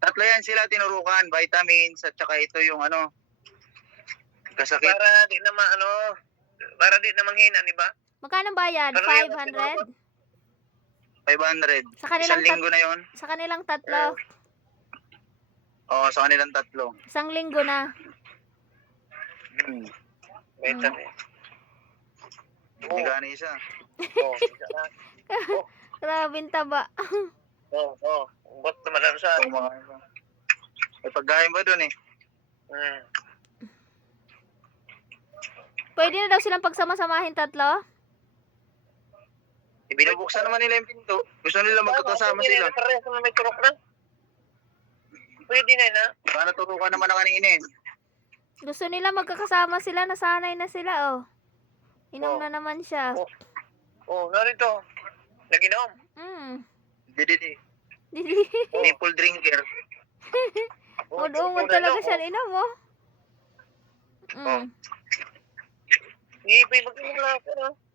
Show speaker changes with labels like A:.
A: Tatlo yan sila tinurukan, vitamins at saka ito yung ano, kasakit.
B: Para di naman para di na manghina, di ba?
C: Magkano bayad?
B: Pero yan,
C: 500?
A: 500.
C: Sa kanilang
A: Isang linggo na yon.
C: Sa kanilang tatlo.
A: Oo, sa kanilang tatlo.
C: Isang linggo na.
B: Vitamin.
A: Hindi ka na isa.
B: Oh,
C: Grabing taba.
B: oh. Ba't naman ano sa
A: Itong mga ito. May pagkain ba dun eh?
C: Pwede na daw silang pagsama-samahin tatlo?
A: Ibinubuksan naman nila yung pinto. Gusto nila magkakasama sila.
B: Parehas na may turok na. Pwede na na.
A: Paano turukan naman na kanina eh?
C: Gusto nila magkakasama sila, nasanay na sila, oh. Inom na naman siya.
B: Narito. Naginom.
A: Didi.
C: Dili.
A: Nipple drinker.
C: Udungon talaga siya inom, oh.
B: Ipay magkinom lang ako,